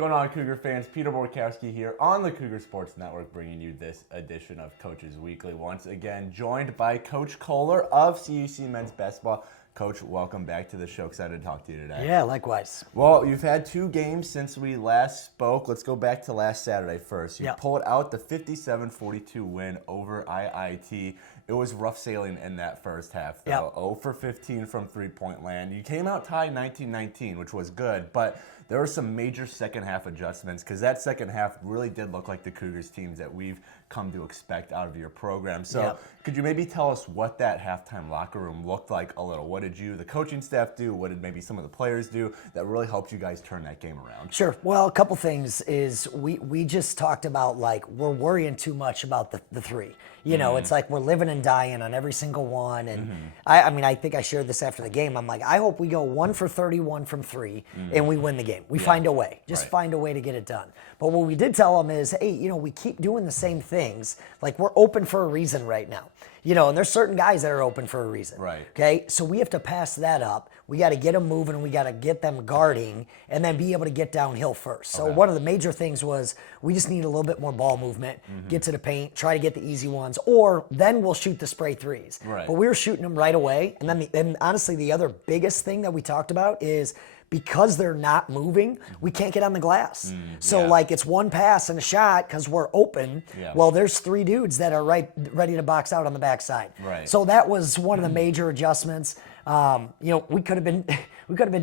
going on, Cougar fans? Peter Borkowski here on the Cougar Sports Network, bringing you this edition of Coaches Weekly. Once again, joined by Coach Kollar of CUC Men's Basketball. Coach, welcome back to the show. Excited to talk to you today. Yeah, likewise. Well, you've had 2 games since we last spoke. Let's go back to last Saturday first. You pulled out the 57-42 win over IIT. It was rough sailing in that first half, though. 0 for 15 from three-point land. You came out tied 19-19, which was good, but there were some major second-half adjustments because that second half really did look like the Cougars teams that we've come to expect out of your program. So could you maybe tell us what that halftime locker room looked like a little? What did the coaching staff do? What did maybe some of the players do that really helped you guys turn that game around? Sure. Well, a couple things is we just talked about, like, we're worrying too much about the three. You know, it's like we're living and dying on every single one. And I mean, I think I shared this after the game. I'm like, I hope we go 1 for 31 from 3 and we win the game. We find a way. Just find a way to get it done. But what we did tell them is, hey, you know, we keep doing the same things. Like, we're open for a reason right now. You know, and there's certain guys that are open for a reason. Right. Okay? So we have to pass that up. We got to get them moving, and we got to get them guarding, and then be able to get downhill first. So one of the major things was we just need a little bit more ball movement, get to the paint, try to get the easy ones, or then we'll shoot the spray threes. Right. But we were shooting them right away. And then, and honestly, the other biggest thing that we talked about is because they're not moving, we can't get on the glass. So, like, it's one pass and a shot because we're open. Well, there's 3 dudes that are ready to box out on the backside. Right. So that was one of the major adjustments. You know, we could have been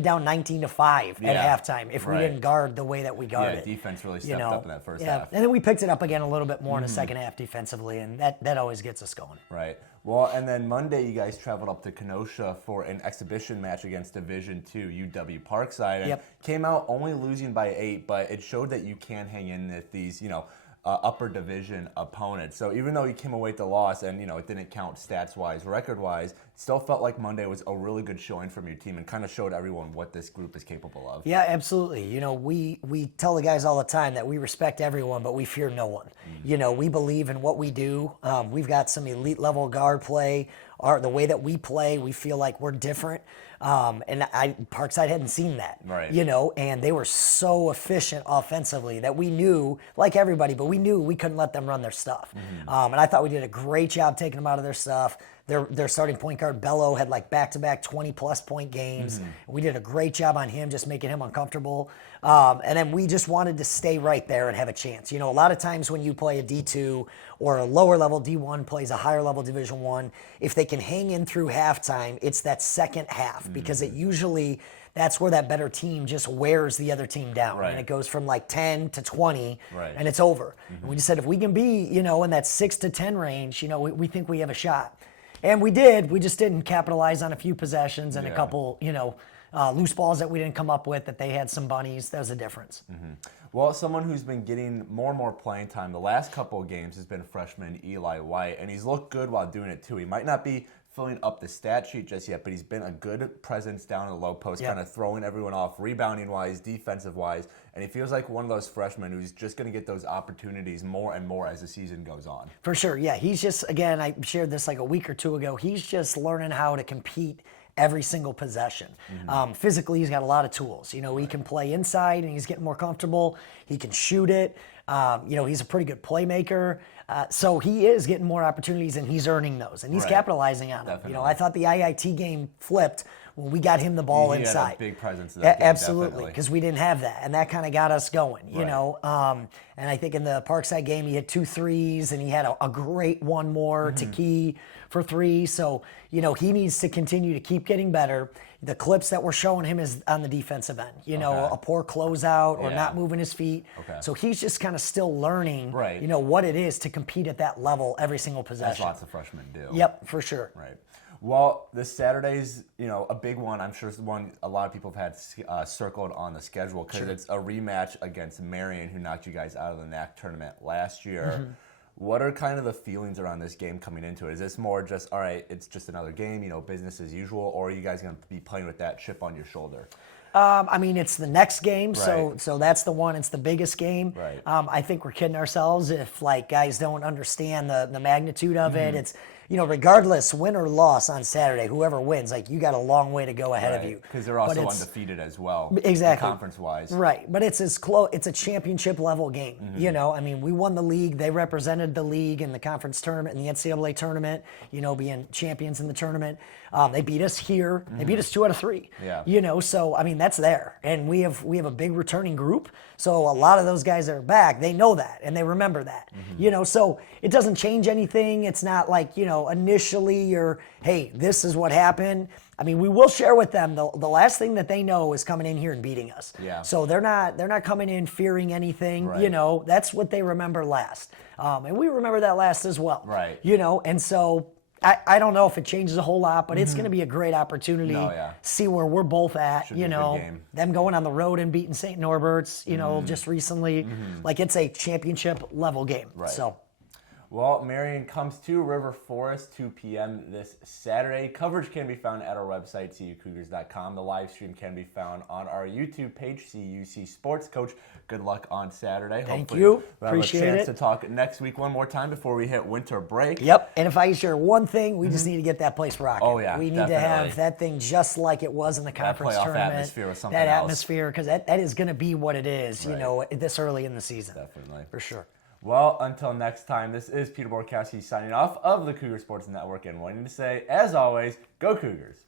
down 19-5 at halftime if we didn't guard the way that we guarded. Yeah, defense really stepped up in that first half. And then we picked it up again a little bit more in the second half defensively, and that always gets us going. Right. Well, and then Monday you guys traveled up to Kenosha for an exhibition match against Division II UW-Parkside, and came out only losing by 8, but it showed that you can hang in with these, you know, upper division opponents. So even though you came away with the loss and, you know, it didn't count stats-wise, record-wise, it still felt like Monday was a really good showing from your team and kind of showed everyone what this group is capable of. Yeah, absolutely. You know, we tell the guys all the time that we respect everyone, but we fear no one. You know, we believe in what we do. We've got some elite level guard play. The way that we play, we feel like we're different. And Parkside hadn't seen that, you know, and they were so efficient offensively that we knew, like everybody, but we knew we couldn't let them run their stuff. And I thought we did a great job taking them out of their stuff. Their starting point guard, Bello, had like back-to-back 20-plus point games. We did a great job on him, just making him uncomfortable. And then we just wanted to stay right there and have a chance. You know, a lot of times when you play a D2 or a lower level D1 plays a higher level Division I, if they can hang in through halftime, it's that second half because it usually that's where that better team just wears the other team down. And it goes from like 10 to 20 and it's over. And we just said if we can be, you know, in that 6 to 10 range, you know, we think we have a shot. And we did. We just didn't capitalize on a few possessions and a couple, you know, loose balls that we didn't come up with, that they had some bunnies. That was the difference. Well, someone who's been getting more and more playing time the last couple of games has been freshman Eli White, and he's looked good while doing it too. He might not be filling up the stat sheet just yet, but he's been a good presence down in the low post, kind of throwing everyone off, rebounding-wise, defensive-wise, and he feels like one of those freshmen who's just going to get those opportunities more and more as the season goes on. For sure, yeah. He's just, again, I shared this like a week or 2 ago, he's just learning how to compete every single possession. Physically, he's got a lot of tools. You know, he can play inside, and he's getting more comfortable. He can shoot it. You know, he's a pretty good playmaker. So he is getting more opportunities, and he's earning those, and he's capitalizing on them. You know, I thought the IIT game flipped when we got him the ball inside. He had a big presence in that game, absolutely, because we didn't have that, and that kind of got us going, you know. And I think in the Parkside game, he had 2 threes, and he had a great one more to key for 3. So, you know, he needs to continue to keep getting better. The clips that we're showing him is on the defensive end, you know, a poor closeout or not moving his feet. So he's just kind of still learning, you know, what it is to compete at that level every single possession. As lots of freshmen do. Yep, for sure. Right. Well, this Saturday's, you know, a big one. I'm sure it's the one a lot of people have had circled on the schedule because it's a rematch against Marian, who knocked you guys out of the NACC tournament last year. What are kind of the feelings around this game coming into it? Is this more just, all right, it's just another game, you know, business as usual, or are you guys going to be playing with that chip on your shoulder? I mean, it's the next game, so that's the one. It's the biggest game. I think we're kidding ourselves if, like, guys don't understand the magnitude of it. regardless, win or loss on Saturday, whoever wins, like you got a long way to go ahead of you. Because they're also undefeated as well. Exactly. Conference-wise. Right. But it's as close. It's a championship level game. I mean, we won the league. They represented the league in the conference tournament, in the NCAA tournament, being champions in the tournament. They beat us here. They beat us 2 out of 3. Yeah. So I mean that's there, and we have a big returning group. So a lot of those guys that are back, they know that and they remember that. So it doesn't change anything. It's not like initially or hey, this is what happened. I mean, we will share with them the last thing that they know is coming in here and beating us. Yeah. So they're not coming in fearing anything. Right. That's what they remember last, and we remember that last as well. Right. And so. I don't know if it changes a whole lot, but it's going to be a great opportunity. See where we're both at. Should be a good game. Them going on the road and beating St. Norbert's. Just recently, like it's a championship level game. Right. So. Well, Marian comes to River Forest 2 p.m. this Saturday. Coverage can be found at our website, cucougars.com. The live stream can be found on our YouTube page, CUC Sports. Coach, good luck on Saturday. Thank you. We'll Appreciate have a chance it. to talk next week one more time before we hit winter break. Yep. And if I share one thing, we just need to get that place rocking. Oh, yeah, we need definitely. to have that thing just like it was in the conference playoff tournament. atmosphere or something that else. atmosphere, because that is going to be what it is, Right. this early in the season. Definitely. For sure. Well, until next time, this is Peter Borkowski signing off of the Cougar Sports Network and wanting to say, as always, go Cougars.